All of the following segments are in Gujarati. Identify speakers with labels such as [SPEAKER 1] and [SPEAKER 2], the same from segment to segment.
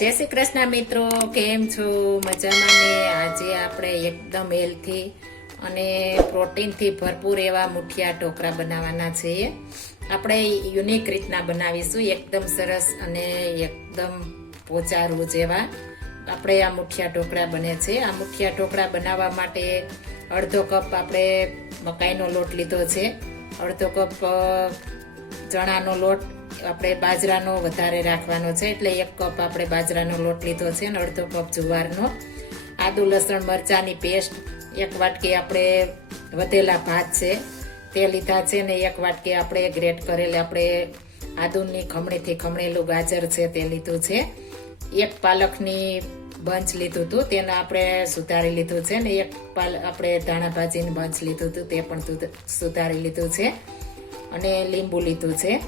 [SPEAKER 1] જય શ્રી કૃષ્ણ મિત્રો, કેમ છો? મજામાં ને? આજે આપણે એકદમ હેલ્થી અને પ્રોટીનથી ભરપૂર એવા મુઠિયા ઢોકળા બનાવવાના છીએ. આપણે યુનિક રીતના બનાવીશું, એકદમ સરસ અને એકદમ પોચારું જેવા આપણે આ મુઠિયા ઢોકળા બને છે. આ મુઠિયા ઢોકળા બનાવવા માટે અડધો કપ આપણે મકાઈનો લોટ લીધો છે. અડધો કપ ચણાનો લોટ આપણે બાજરાનો વધારે રાખવાનો છે, એટલે એક કપ આપણે બાજરાનો લોટ લીધો છે અને અડધો કપ જુવારનો. આદુ, લસણ, મરચાંની પેસ્ટ, એક વાટકી આપણે વધેલા ભાત છે તે લીધા છે ને એક વાટકી આપણે ગ્રેટ કરેલ આપણે આદુની ખમણીથી ખમણેલું ગાજર છે તે લીધું છે. એક પાલકની બંચ લીધું હતું, તેને આપણે સુધારી લીધું છે ને એક પાલ આપણે ધાણા ભાજીની બંચ લીધું હતું, તે પણ સુધારી લીધું છે. અને લીંબુ લીધું છે.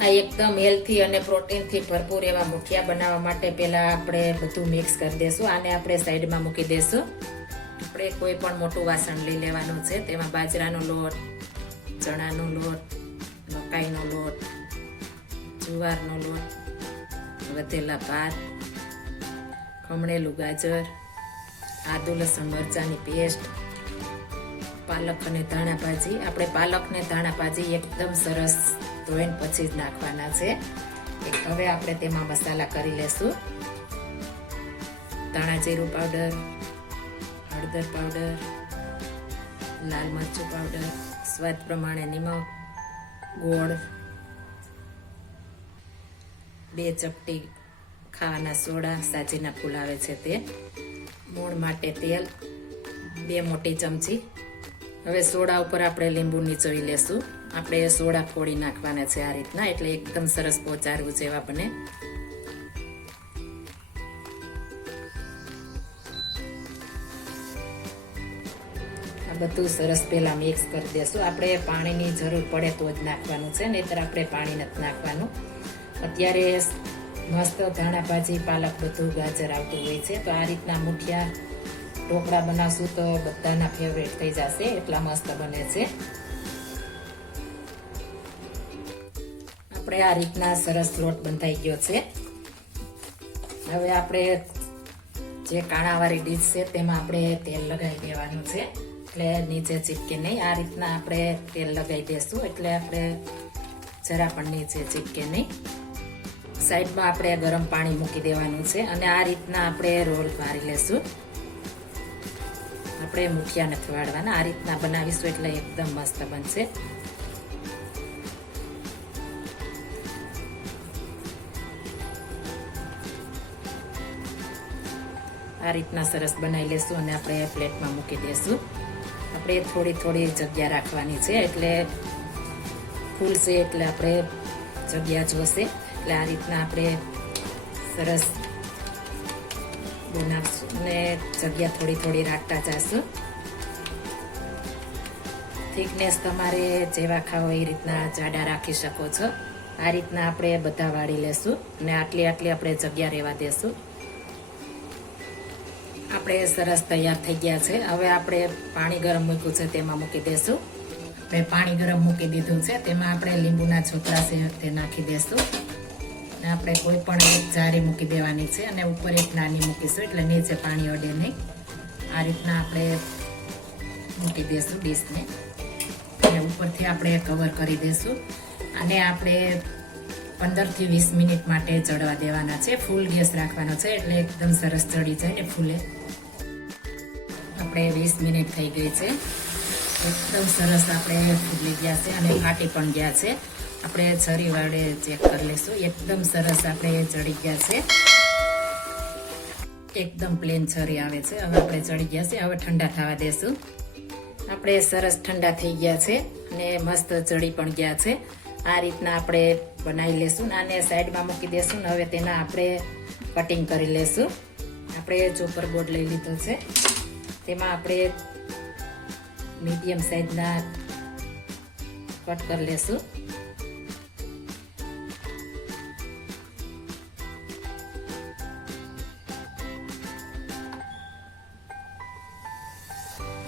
[SPEAKER 1] આ એકદમ હેલ્થી અને પ્રોટીનથી ભરપૂર એવા મુઠિયા બનાવવા માટે પહેલાં આપણે બધું મિક્સ કરી દેશું. આને આપણે સાઈડમાં મૂકી દેશું. આપણે કોઈ પણ મોટું વાસણ લઈ લેવાનું છે. તેમાં બાજરાનો લોટ, ચણાનો લોટ, મકાઈનો લોટ, જુવારનો લોટ, વધેલા ભાત, ખમણેલું ગાજર, આદુ લસણ મરચાની પેસ્ટ, પાલક અને ધાણા ભાજી. આપણે પાલક ને ધાણા ભાજી એકદમ સરસ ધોઈને પછી જ નાખવાના છે. હવે આપણે તેમાં મસાલા કરી લેશું. ધાણા જીરું પાવડર, હળદર પાવડર, લાલ મરચું પાવડર, સ્વાદ પ્રમાણે નિમક, ગોળ, બે ચપટી ખાવાના સોડા, સાજીના ફૂલ આવે છે તે. મૂળ માટે તેલ, બે મોટી ચમચી. હવે સોડા ઉપર આપણે લીંબુ નીચોવી લેશું. આપણે સોડા ફોડી નાખવાના છે આ રીતના, એટલે એકદમ સરસ પોચારવું છે બને. આ બધું સરસ પહેલા મિક્સ કરી દેશું. આપણે પાણીની જરૂર પડે તો જ નાખવાનું છે, નહીતર આપણે પાણી નથી નાખવાનું. અત્યારે મસ્ત ધાણા ભાજી, પાલક બધું ગાજર આવતું હોય છે, તો આ રીતના મુઠિયા, ઢોકળા બનાવશું તો બધાના ફેવરેટ થઈ જશે, એટલા મસ્ત બને છે. આપણે આ રીતના સરસ લોટ બંધાઈ ગયો છે. હવે આપણે જે કાણાવાળી ડીશ છે તેમાં આપણે તેલ લગાવી દેવાનું છે. એટલે નીચે ચીપકે નહીં, આ રીતના આપણે તેલ લગાવી દેશું. એટલે આપણે જરા પણ નીચે ચીપકે નહીં. સાઈડમાં આપણે ગરમ પાણી મૂકી દેવાનું છે અને આ રીતના આપણે રોલ મારી લેશું. આપણે મુઠિયા નથી વાળવાના. આ રીતના બનાવીશું એટલે એકદમ મસ્ત બનશે. આ રીતના સરસ બનાવી લેશું અને આપણે પ્લેટમાં મૂકી દેશું. આપણે થોડી થોડી જગ્યા રાખવાની છે, એટલે ફૂલશે એટલે આપણે જગ્યા જોશે. એટલે આ રીતના આપણે સરસ બનાવશું અને જગ્યા થોડી થોડી રાખતા જશું. થિકનેસ તમારે જેવા ખાવો એ રીતના જાડા રાખી શકો છો. આ રીતના આપણે બધા વાળી લેશું અને આટલી આટલી આપણે જગ્યા રહેવા દેશું. આપણે સરસ તૈયાર થઈ ગયા છે. હવે આપણે પાણી ગરમ મૂક્યું છે, તેમાં મૂકી દેશું. આપણે પાણી ગરમ મૂકી દીધું છે, તેમાં આપણે લીંબુના છોકરા છે, તે નાખી અને આપણે કોઈ પણ એક જારી મૂકી દેવાની છે અને ઉપર એક નાની મૂકીશું, એટલે નીચે પાણી અડે નહીં. આ રીતના આપણે મૂકી દેશું ડીશને. અને ઉપરથી આપણે કવર કરી દેશું. અને આપણે પંદરથી વીસ મિનિટ માટે ચડવા દેવાના છે. ફૂલ ગેસ રાખવાનો છે, એટલે એકદમ સરસ ચડી જાય ને ફૂલે. આપણે વીસ મિનિટ થઈ ગઈ છે. એકદમ સરસ આપણે ફૂલી ગયા છે અને ફાટી પણ ગયા છે. આપણે છરી વાળે ચેક કરી લઈશું. એકદમ સરસ આપણે ચડી ગયા છે. એકદમ પ્લેન છરી આવે છે. હવે આપણે ચડી ગયા છે. હવે ઠંડા થવા દેશું. આપણે સરસ ઠંડા થઈ ગયા છે અને મસ્ત ચડી પણ ગયા છે. આ રીતના આપણે બનાવી લેશું આને સાઈડમાં મૂકી દેશું ને હવે તેના આપણે કટિંગ કરી લેશું. આપણે ચોપર બોર્ડ લઈ લીધો છે. તેમાં આપણે મીડિયમ સાઈઝના કટ કરી લેશું.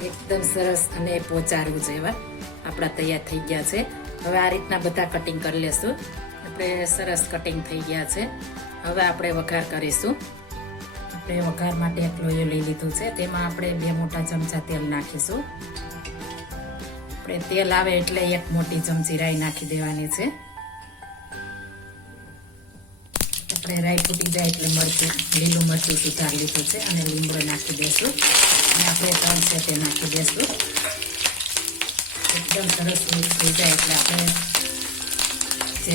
[SPEAKER 1] એકદમ સરસ અને પોચારું એવા આપણા તૈયાર થઈ ગયા છે. હવે આ રીતના બધા કટિંગ કરી લેશું. આપણે સરસ કટિંગ થઈ ગયા છે. હવે આપણે વઘાર કરીશું. આપણે વઘાર માટે એક લોયો લઈ લીધું છે. તેમાં આપણે બે મોટા ચમચા તેલ નાખીશું. આપણે તેલ આવે એટલે એક મોટી ચમચી રાઈ નાખી દેવાની છે. આપણે રાઈ ફૂટી જાય એટલે મરચું, લીલું મરચું સુધાર લીધું છે અને લીમડો નાખી દઈશું અને આપણે તલ છે તે નાખી દઈશું એકદમ સરસ મિક્સ થઈ જાય એટલે આપણે જે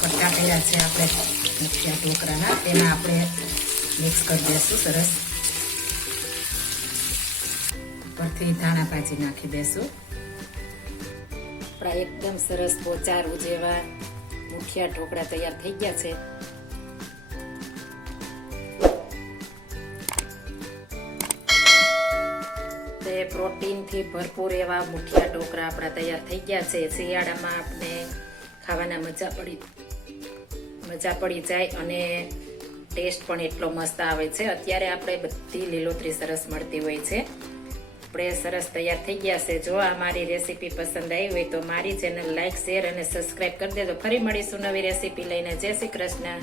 [SPEAKER 1] કટકા કર્યા છે આપણે મુઠિયા ઢોકરાના તેમાં આપણે મિક્સ કરી દઈશું સરસ. ઉપરથી ધાણા ભાજી નાખી દઈશું આપણા એકદમ સરસ પોચારું જેવા મુઠિયા ઢોકળા તૈયાર થઈ ગયા છે. તે પ્રોટીનથી ભરપૂર એવા મુઠિયા ઢોકળા આપણા તૈયાર થઈ ગયા છે. શિયાળામાં આપણે ખાવાના મજા પડી મજા પડી જાય અને ટેસ્ટ પણ એટલો મસ્ત આવે છે. અત્યારે આપણે બધી લીલોતરી સરસ મળતી હોય છે. આપણે સરસ તૈયાર થઈ ગયા છે. જો આ મારી રેસીપી પસંદ આવી હોય તો મારી ચેનલ લાઈક, શેર અને સબસ્ક્રાઈબ કરી દેજો. ફરી મળીશું નવી રેસીપી લઈને. જય શ્રી કૃષ્ણ.